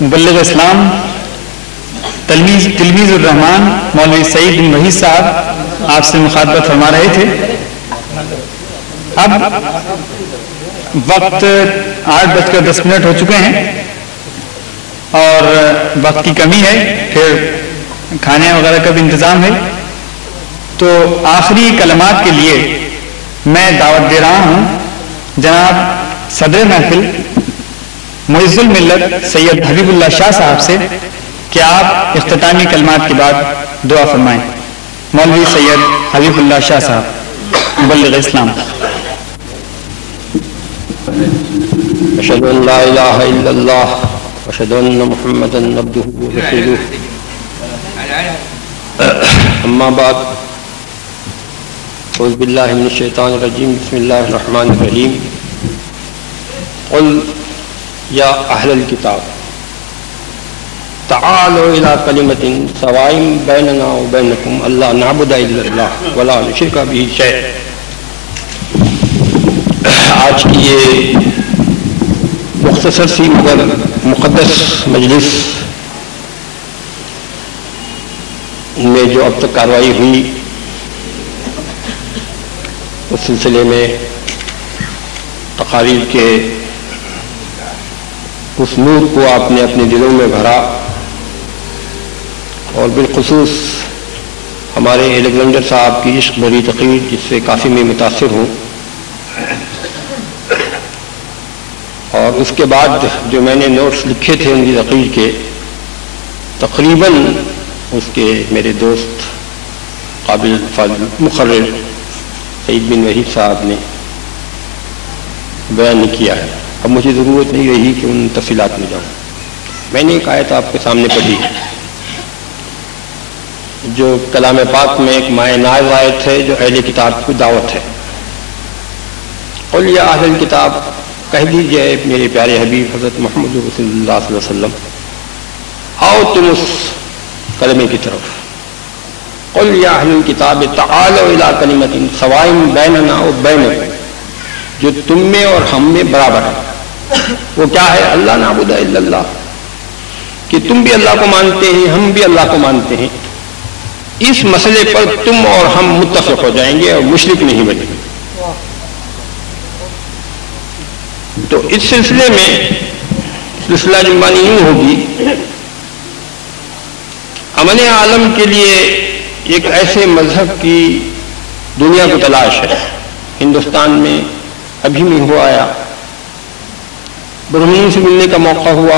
مبلغ اسلام تلمیذ الرحمان مولوی سعید بن وحید صاحب آپ سے مخاطبت فرما رہے تھے۔ اب وقت 8:10 ہو چکے ہیں اور وقت کی کمی ہے، پھر کھانے وغیرہ کا بھی انتظام ہے، تو آخری کلمات کے لیے میں دعوت دے رہا ہوں جناب صدر محفل معز الملت سید حبیب اللہ شاہ صاحب سے کہ آپ اختتامی کلمات کے بعد دعا فرمائیں۔ مولوی سید حبیب اللہ شاہ صاحب مبلغ اسلام۔ اشہد ان لا الہ الا اللہ واشہد ان محمدا عبدہ ورسولہ، اما بعد، اعوذ باللہ من الشیطان الرجیم، بسم اللہ الرحمن الرحیم۔ قل یا اہل الکتاب تعالوا الی کلمۃ سواء بیننا وبینکم الا نعبد الا اللہ ولا نشرک بہ شیئا۔ آج کی یہ مختصر سی مگر مقدس مجلس میں جو اب تک کارروائی ہوئی، اس سلسلے میں تقاریر کے اس نور کو آپ نے اپنے دلوں میں بھرا، اور بالخصوص ہمارے الیگزینڈر صاحب کی عشق بھری تقریر جس سے کافی میں متاثر ہوں، اور اس کے بعد جو میں نے نوٹس لکھے تھے ان کی تقریر کے، تقریباً اس کے میرے دوست قابل فاضل مقرر سعید بن وحید صاحب نے بیان کیا ہے۔ اب مجھے ضرورت نہیں رہی کہ ان تفصیلات میں جاؤں۔ میں نے ایک آیت آپ کے سامنے پڑھی جو کلام پاک میں ایک مائع ناز آیت ہے جو اہل کتاب کی دعوت ہے۔ قل یا اہل الکتاب، کہہ دیجئے میرے پیارے حبیب حضرت محمد رسول اللہ صلی اللہ علیہ وسلم، آؤ تم اس کلمے کی طرف۔ قل یا اہل الکتاب تعالوا الی کلمۃ سواء بیننا وبینکم، جو تم میں اور ہم میں برابر ہے۔ وہ کیا ہے؟ اللہ نعبد الا اللہ، کہ تم بھی اللہ کو مانتے ہیں، ہم بھی اللہ کو مانتے ہیں۔ اس مسئلے پر تم اور ہم متفق ہو جائیں گے اور مشرک نہیں بنیں گے۔ تو اس سلسلے میں سلسلہ جنبانی یوں ہوگی، امن عالم کے لیے ایک ایسے مذہب کی دنیا کو تلاش ہے۔ ہندوستان میں ابھی میں ہوا آیا، برہمنوں سے ملنے کا موقع ہوا،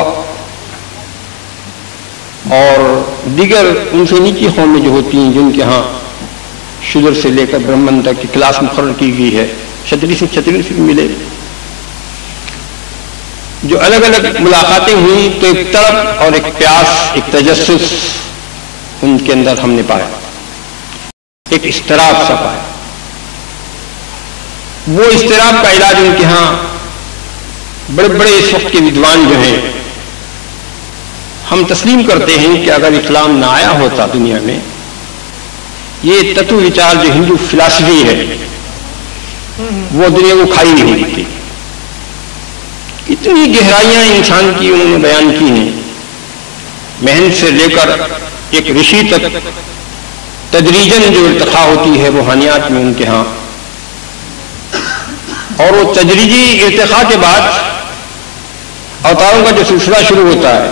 اور دیگر ان سے نیچی قومیں جو ہوتی ہیں جن کے ہاں شودر سے لے کر برہمن تک کی کلاس مقرر کی گئی ہے، چھتری سے ملے، جو الگ الگ ملاقاتیں ہوئی تو ایک تڑپ اور ایک پیاس، ایک تجسس ان کے اندر ہم نے پایا، ایک اضطراب سا پایا۔ وہ اضطراب کا علاج ان کے ہاں بڑے بڑے اس وقت کے ودوان جو ہیں، ہم تسلیم کرتے ہیں کہ اگر اسلام نہ آیا ہوتا دنیا میں، یہ تتو وچار جو ہندو فلاسفی ہے وہ دنیا کو کھائی نہیں ہوتی۔ اتنی گہرائیاں انسان کی انہوں نے بیان کی ہیں، محنت سے لے کر ایک رشی تک تدریجاً جو ارتقا ہوتی ہے روحانیات میں ان کے ہاں، اور وہ تدریجی ارتقا کے بعد اوتاروں کا جو سلسلہ شروع ہوتا ہے،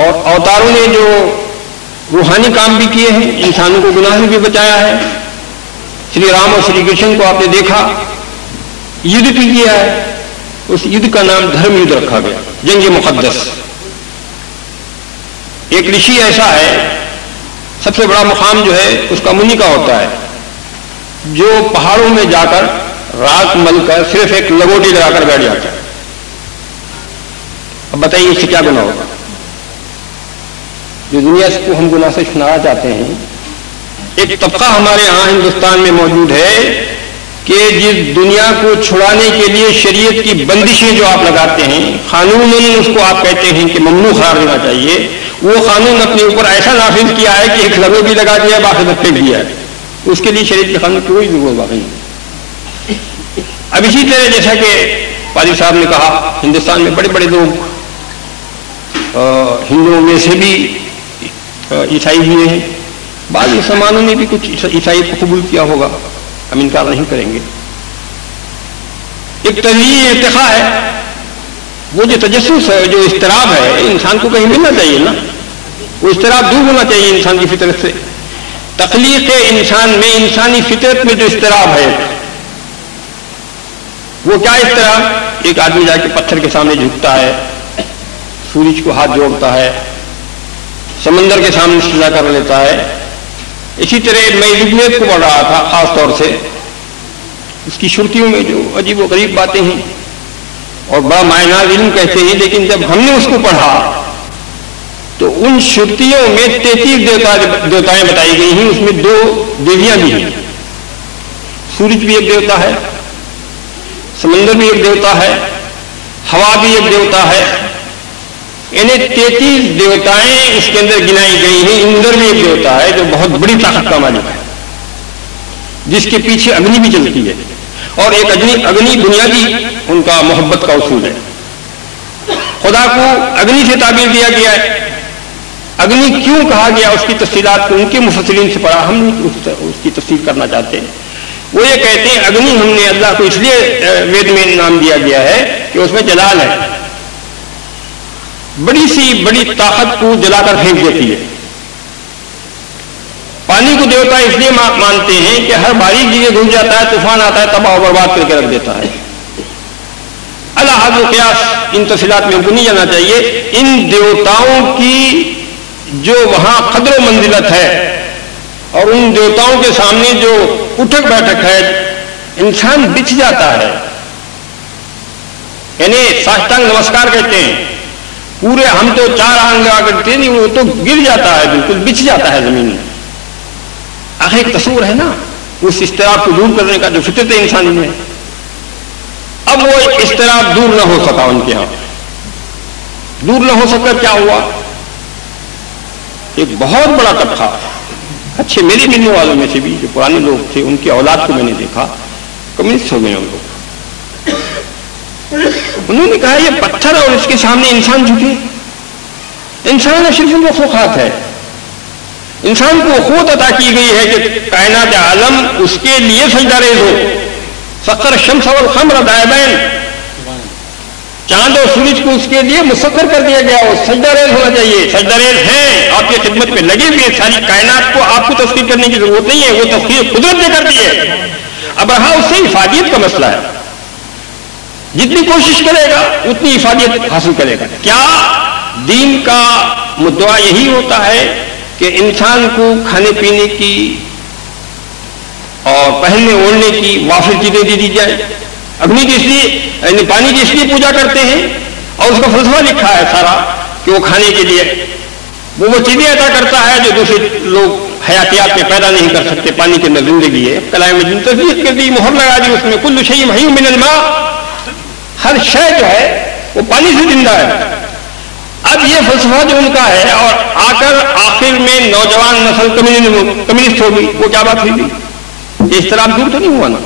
اور اوتاروں نے جو روحانی کام بھی کیے ہیں، انسانوں کو گناہ سے بھی بچایا ہے۔ شری رام اور شری کرشن کو آپ نے دیکھا، یدھ بھی کیا ہے، اس یدھ کا نام دھرم یدھ رکھا گیا، جنگ مقدس۔ ایک رشی ایسا ہے، سب سے بڑا مقام جو ہے اس کا منی کا ہوتا ہے، جو پہاڑوں میں جا کر رات مل کر صرف ایک لگوٹی لگا کر بیٹھ جاتا ہے۔ اب بتائیے اس سے کیا گناہ ہوگا؟ جو دنیا کو ہم گناہ سے چھڑانا چاہتے ہیں، ایک طبقہ ہمارے ہاں ہندوستان میں موجود ہے کہ جس دنیا کو چھڑانے کے لیے شریعت کی بندشیں جو آپ لگاتے ہیں، قانون اس کو آپ کہتے ہیں کہ ممنوع قرار دینا چاہیے، وہ قانون اپنے اوپر ایسا نافذ کیا ہے کہ ایک لگو بھی لگا دیا، باقی میں پھینک دیا ہے۔ اس کے لیے شریعت کے قانون کی کوئی ضرورت باقی نہیں۔ اب اسی طرح جیسا کہ पादी साहब ने कहा हिंदुस्तान में बड़े बड़े लोग हिंदुओं में से भी ईसाई हुए हैं, बाद मुसलमानों ने भी कुछ ईसाई को कबूल किया होगा, हम इनकार नहीं करेंगे। एक तज़यी इर्तिखा है, वो जो तजस्सुस है, जो इस्तिराब है, इंसान को कहीं मिलना चाहिए ना, वो इस्तिराब दूर होना चाहिए इंसान की फितरत से। तख्लीक़ इंसान में, इंसानी फितरत में जो इस्तिराब है, वो क्या इस्तिराब? एक आदमी जाके पत्थर के सामने झुकता है, सूरज को हाथ जोड़ता है, समंदर के सामने सजदा कर लेता है। इसी तरह मैं रुबूबियत को पढ़ रहा था, खास तौर से उसकी श्रुतियों में जो अजीब व गरीब बातें हैं और बड़ा मायनाज़ इल्म कहते हैं, लेकिन जब हमने उसको पढ़ा तो उन श्रुतियों में 33 देवताएं बताई गई हैं, उसमें 2 देवियां भी हैं। सूरज भी एक देवता है, समंदर भी एक देवता है, हवा भी एक देवता है। इन्हें 33 देवताएं इसके अंदर गिनाई गई हैं। इंद्र भी एक देवता है जो बहुत बड़ी ताकत का मालिक है, जिसके पीछे अग्नि भी चलती है, और एक अग्नि बुनियादी उनका मोहब्बत का उसूल है। खुदा को अग्नि से ताबीर दिया गया है। अग्नि क्यों कहा गया, उसकी तफसीलात को उनके मुफस्सिरीन से पढ़ा, हम नहीं उसकी तफसील करना चाहते। वो ये कहते हैं अग्नि हमने अल्लाह को इसलिए वेद में नाम दिया गया है कि उसमें जलाल है, बड़ी सी बड़ी ताकत को जलाकर फेंक देती है। पानी को देवता इसलिए मानते हैं कि हर बारीक चीजें डूब जाता है, तूफान आता है, तबाह बर्बाद करके रख देता है। अला हद क़ियास इन तफसीलात में हमको नहीं जाना चाहिए। इन देवताओं की जो वहां कद्र मंजिलत है और उन देवताओं के सामने जो उठक बैठक है, इंसान बिछ जाता है। यानी साष्टांग नमस्कार कहते हैं, पूरे हम तो 4 आंग करते नहीं, वो तो गिर जाता है, बिल्कुल बिछ जाता है जमीन में। आखिर एक कसूर है ना उस इस्तिराब को दूर करने का जो फितरत इंसानी में है। अब वो इस्तिराब दूर न हो सका उनके यहां। दूर न हो सका क्या हुआ? एक बहुत बड़ा तबका, अच्छे मेरे मिलने वालों में से भी जो पुराने लोग थे, उनकी औलाद को मैंने देखा, कम्युनिस्ट हो गए उन लोग। उन्होंने कहा ये पत्थर और इसके सामने इंसान झुके। इंसान अशरफुल मखलूक़ात है, इंसान को खुद अता की गई है कि कायनात आलम उसके लिए सजदा रेज़ हो। सख्खर शम्स वल क़मर दाइबैन, चांद और सूरज को उसके लिए मुसख्खर कर दिया गया हो, सजदा रेज़ होना चाहिए। सजदा रेज़ हैं, आपकी खिदमत में लगे हुए, सारी कायनात को आपको तस्कीर करने की जरूरत नहीं है, वो तस्कीर कुदरत ने कर दी है। अब रहा उससे इफादियत का मसला है, जितनी कोशिश करेगा उतनी इफादियत हासिल करेगा। क्या दीन का मुद्दा यही होता है कि इंसान को खाने पीने की और पहनने ओढ़ने की वाफिर चीजें दे दी जाए? अग्नि की इसलिए, पानी की इसलिए पूजा करते हैं और उसका फलसफा लिखा है सारा कि वो खाने के लिए वो चीजें अदा करता है जो दूसरे लोग हयातियात में पैदा नहीं कर सकते। पानी के अंदर जिंदगी है, कलाम में तस्दीक कर दी, मोहर लगा दी उसमें, कुल्लु शैइन हय्युम मिनल मा, हर शय जो है वो पानी से जिंदा है। अब ये फलसफा जो उनका है, और आकर आखिर में नौजवान नस्ल कम्युनिस्ट होगी, वो क्या बात हुई? इस तरह दूर तो नहीं हुआ ना।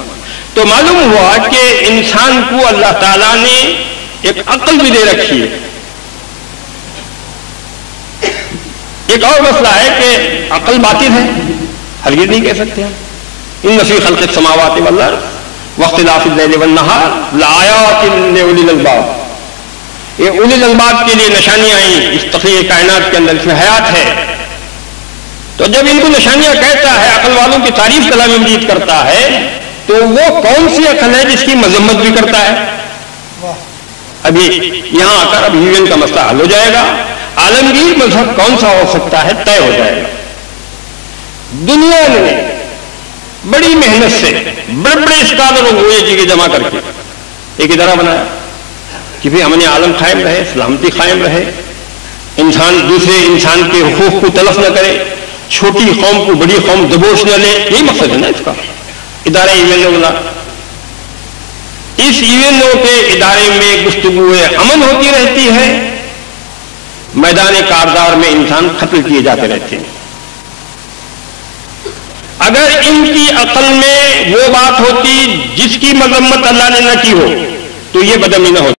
तो मालूम हुआ कि इंसान को अल्लाह ताला ने एक अक्ल भी दे रखी है। एक और मसला है कि अक्ल बातिल है, हरगिज़ नहीं कह सकते हम। इन फी खल्क़िस समावाति वल अर्ज़ वख्तिलाफ़िल लैलि वन नहार लआयातिन लिउलिल अलबाब, ये उलिल अलबाब के लिए निशानियां आई इस तख्लीक़ कायनात के अंदर, इसमें हयात है। तो जब इनको निशानियां कहता है, अकल वालों की तारीफ कलाम मजीद करता है, तो वो कौन सी अकल है जिसकी मजम्मत भी करता है? अभी यहां आकर अब यूएन का मसला हल हो जाएगा। आलमगीर मजहब कौन सा हो सकता है तय हो जाएगा। दुनिया ने बड़ी मेहनत से बड़े बड़े स्कॉलरों को ये चीजें जमा करके एक इदारा बनाया कि भाई अमन आलम कायम रहे, सलामती कायम रहे, इंसान दूसरे इंसान के हुकूक को तलफ न करे, छोटी कौम को बड़ी कौम दबोच न ले। यही मकसद है ना इसका। इदारे यूएनओ बना, इस यूएनओ के इदारे में गुफ्तगू अमन होती रहती है, मैदान कारदार में इंसान कत्ल किए जाते रहते हैं। अगर इनकी अकल में वो बात होती जिसकी मजम्मत अल्लाह ने न की हो, تو یہ بدأمنی نہ ہو